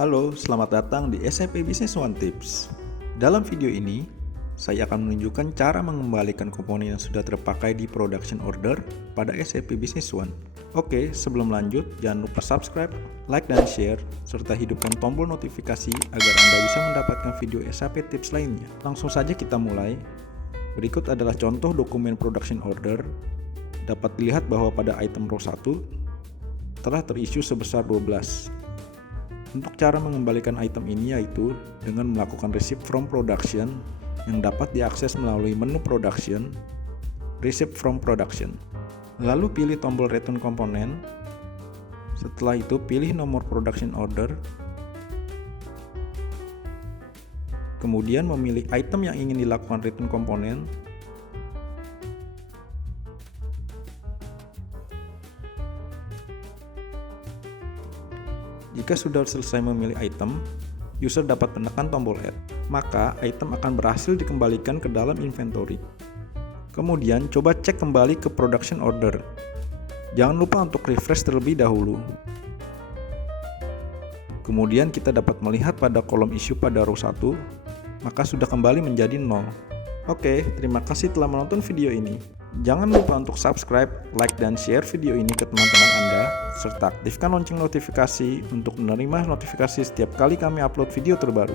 Halo, selamat datang di SAP Business One Tips. Dalam video ini, saya akan menunjukkan cara mengembalikan komponen yang sudah terpakai di production order pada SAP Business One. Oke, sebelum lanjut, jangan lupa subscribe, like, dan share, serta hidupkan tombol notifikasi agar Anda bisa mendapatkan video SAP Tips lainnya. Langsung saja kita mulai. Berikut adalah contoh dokumen production order. Dapat dilihat bahwa pada item row 1 telah terisu sebesar 12. Untuk cara mengembalikan item ini yaitu dengan melakukan receipt from production yang dapat diakses melalui menu production, receipt from production. Lalu pilih tombol return komponen. Setelah itu pilih nomor production order. Kemudian memilih item yang ingin dilakukan return komponen. Jika sudah selesai memilih item, user dapat menekan tombol Add, maka item akan berhasil dikembalikan ke dalam inventory. Kemudian coba cek kembali ke production order. Jangan lupa untuk refresh terlebih dahulu. Kemudian kita dapat melihat pada kolom issue pada row 1, maka sudah kembali menjadi 0. Oke, terima kasih telah menonton video ini. Jangan lupa untuk subscribe, like, dan share video ini ke teman-teman Anda, serta aktifkan lonceng notifikasi untuk menerima notifikasi setiap kali kami upload video terbaru.